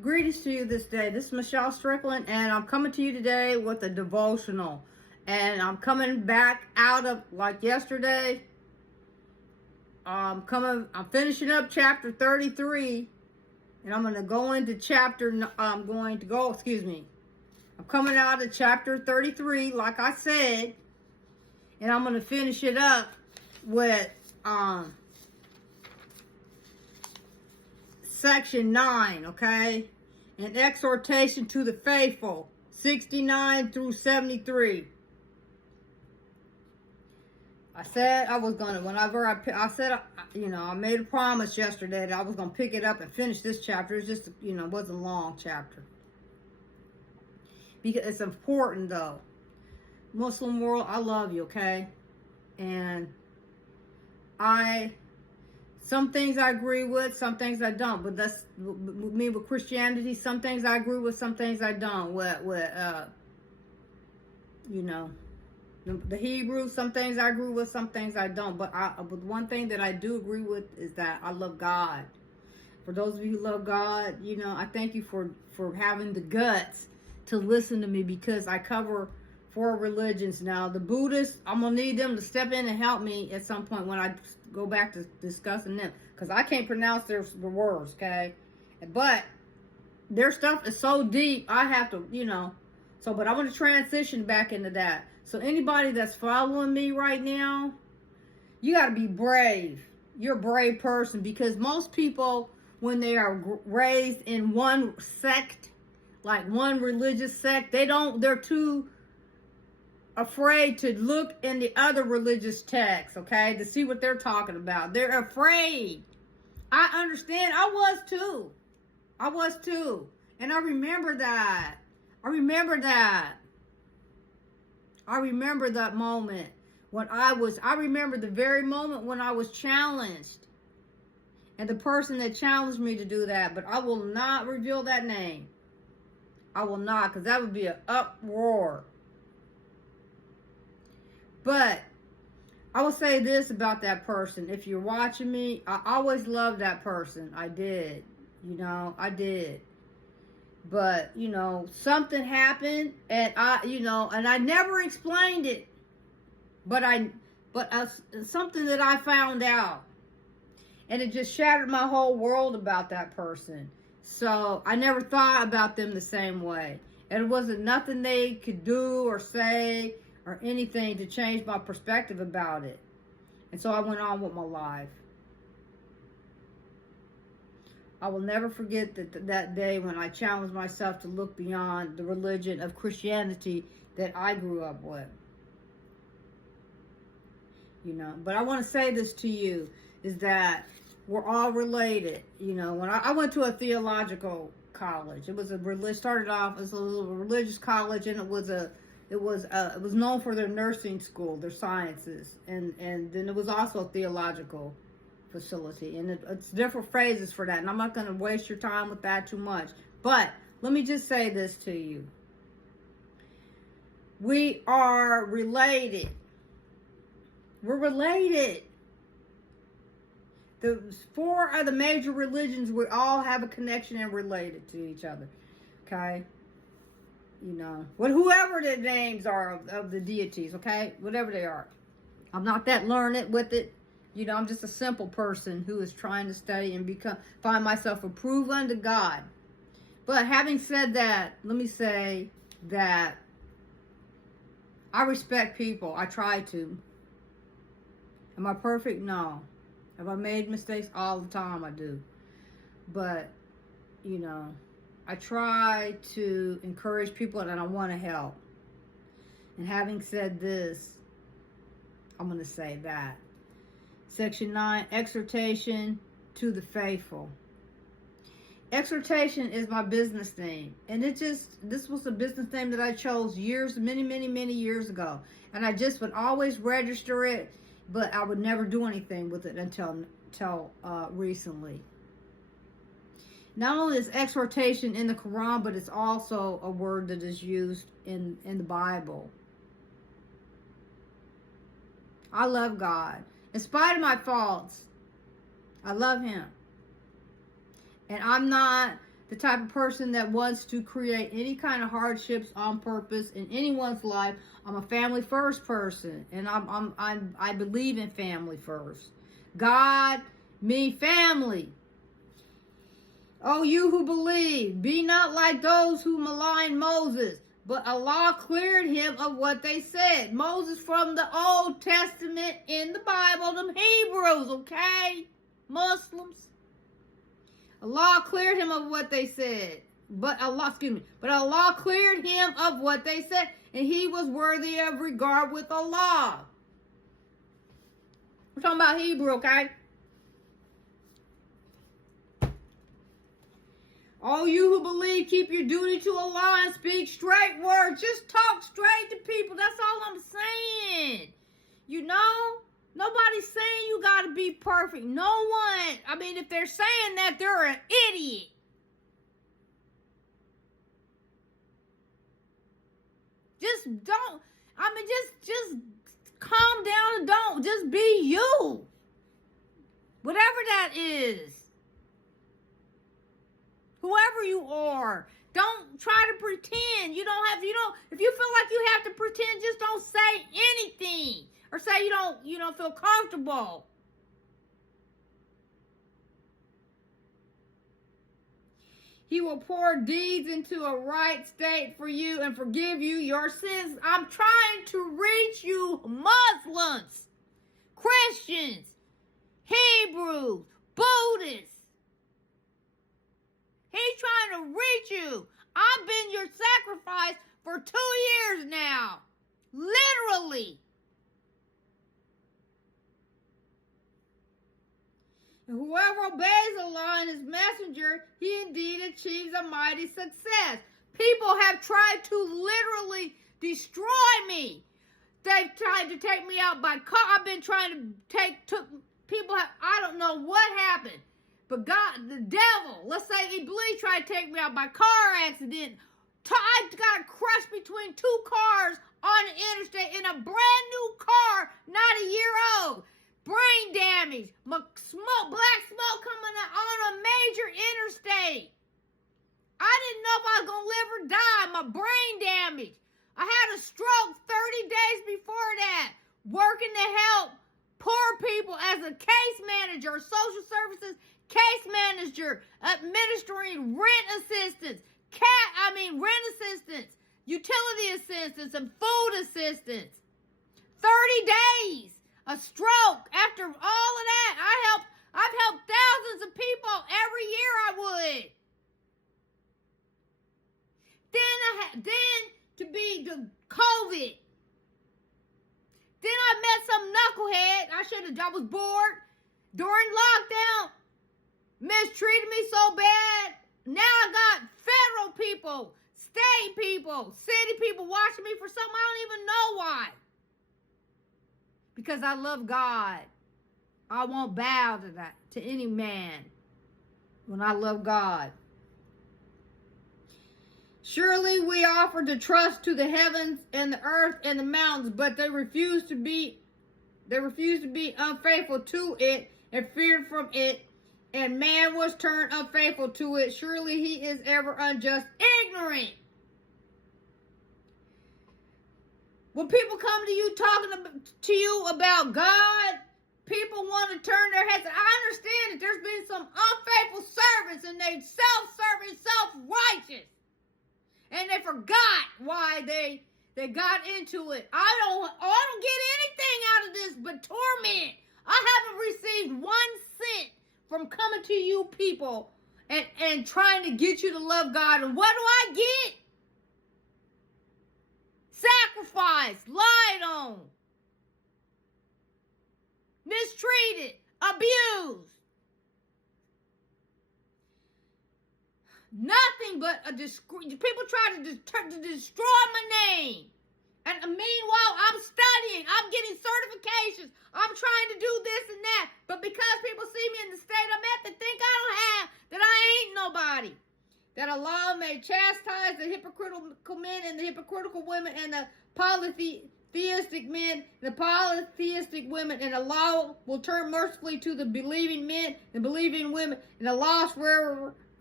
Greetings to you this day. This is Michelle Strickland, and I'm coming to you today with a devotional. And I'm coming back out of, like yesterday, I'm finishing up chapter 33, and I'm going to go into I'm coming out of chapter 33, like I said, and I'm going to finish it up with, section 9, okay? An exhortation to the faithful, 69 through 73. I said I was gonna, I made a promise yesterday that I was gonna pick it up and finish this chapter. It's just, it wasn't a long chapter. Because it's important though. Muslim world, I love you, okay? And some things I agree with, some things I don't. But that's me with Christianity. Some things I agree with, some things I don't. The Hebrew, some things I agree with, some things I don't. But one thing that I do agree with is that I love God. For those of you who love God, I thank you for having the guts to listen to me, because I cover 4 religions now. The Buddhists, I'm going to need them to step in and help me at some point when I go back to discussing them, because I can't pronounce the words, okay? But their stuff is so deep, I have to, but I want to transition back into that. So anybody that's following me right now, you got to be brave. You're a brave person, because most people, when they are raised in one sect, like one religious sect, they're too afraid to look in the other religious texts, okay, to see what they're talking about. They're afraid. I understand. I was too. And I remember that. I remember that moment when I remember the very moment when I was challenged. And the person that challenged me to do that, but I will not reveal that name. I will not, because that would be an uproar. But I will say this about that person. If you're watching me, I always loved that person. I did. I did. But, something happened, and I never explained it. But something that I found out. And it just shattered my whole world about that person. So I never thought about them the same way. And it wasn't nothing they could do or say or anything to change my perspective about it. And so I went on with my life. I will never forget that day when I challenged myself to look beyond the religion of Christianity that I grew up with. But I want to say this to you, is that we're all related. When I went to a theological college, started off as a little religious college, and it was known for their nursing school, their sciences, and then it was also a theological facility, and it's different phrases for that, and I'm not going to waste your time with that too much. But let me just say this to you. We are related. We're related. The 4 of the major religions, we all have a connection and related to each other. Okay? Whoever the names are of the deities, okay? Whatever they are. I'm not that learned with it. I'm just a simple person who is trying to study and find myself approved unto God. But having said that, let me say that I respect people. I try to. Am I perfect? No. Have I made mistakes? All the time I do. But, I try to encourage people, and I want to help. And having said this, I'm going to say that. Section 9, exhortation to the faithful. Exhortation is my business name. And this was a business name that I chose many years ago. And I just would always register it, but I would never do anything with it until recently. Not only is exhortation in the Quran, but it's also a word that is used in the Bible. I love God. In spite of my faults, I love Him. And I'm not the type of person that wants to create any kind of hardships on purpose in anyone's life. I'm a family first person, and I believe in family first. God, me, family. Oh, you who believe, be not like those who maligned Moses, but Allah cleared him of what they said. Moses from the Old Testament in the Bible, them Hebrews, okay? Muslims. Allah cleared him of what they said. But Allah cleared him of what they said, and he was worthy of regard with Allah. We're talking about Hebrew, okay? All you who believe, keep your duty to Allah and speak straight words. Just talk straight to people. That's all I'm saying. You know? Nobody's saying you got to be perfect. No one. I mean, if they're saying that, they're an idiot. Just don't. I mean, just calm down and don't. Just be you. Whatever that is. Whoever you are. Don't try to pretend. If you feel like you have to pretend, just don't say anything. Or say you don't feel comfortable. He will pour deeds into a right state for you and forgive you your sins. I'm trying to reach you Muslims, Christians, Hebrews, Buddhists. He's trying to reach you. I've been your sacrifice for 2 years now. Literally. And whoever obeys Allah and his messenger, he indeed achieves a mighty success. People have tried to literally destroy me. They've tried to take me out by car. I've been trying to I don't know what happened. But God, the devil, let's say Iblis tried to take me out by car accident. I got crushed between 2 cars on the interstate in a brand new car, not a year old. Brain damage, black smoke coming out on a major interstate. I didn't know if I was going to live or die. My brain damage. I had a stroke 30 days before that, working to help poor people as a case manager, social services case manager, administering rent assistance, rent assistance, utility assistance, and food assistance. 30 days. A stroke. After all of that, I've helped thousands of people every year. I would. Then to be the COVID. Then I met some knucklehead. I was bored during lockdown. Mistreated me so bad. Now I got federal people, state people, city people watching me for something I don't even know why. Because I love God. I won't bow to any man when I love God. Surely we offer to trust to the heavens and the earth and the mountains, but they refuse to be unfaithful to it and feared from it, and man was turned unfaithful to it. Surely he is ever unjust, ignorant. When people come to you talking to you about God, people want to turn their heads. I understand that there's been some unfaithful servants and they self-serving, self-righteous. And they forgot why they got into it. I don't get anything out of this but torment. I haven't received 1 cent from coming to you people and trying to get you to love God. And what do I get? Sacrificed, lied on, mistreated, abused. Nothing but people try to destroy my name. And meanwhile, I'm studying. I'm getting certifications. I'm trying to do this and that. But because people see me in the state I'm at, they think that I ain't nobody. That Allah may chastise the hypocritical men and the hypocritical women and the polytheistic men and the polytheistic women, and Allah will turn mercifully to the believing men and believing women, and Allah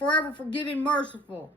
forever forgiving, merciful.